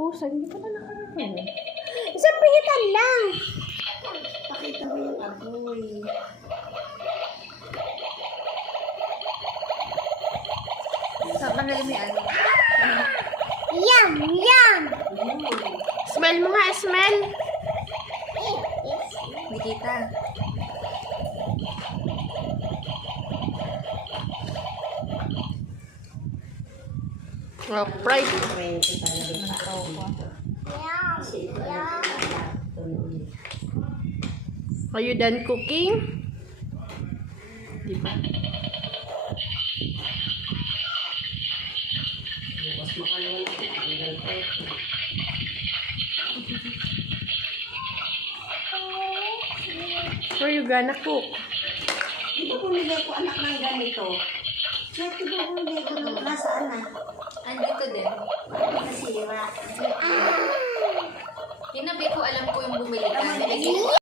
Taupusan, hindi pa na nakarating. Isang pihitan lang. Pakita mo yung apoy. Sa tanggalin mo yan. Yum, yum. Smell mo nga, smell. Yes. Hindi kita. Oh, fried. Pwede talaga pa. Yum, yum. Are you done cooking? Di ba? Bukas makalawal ko. Tanggal pa ito. Where you gonna cook? Di ba bumili ko anak ng ganito? Swerte ba bumili ko nung nasaan na? Andito din. Nasira. Tinabi ko, alam ko yung bumili ka. Nilagay ko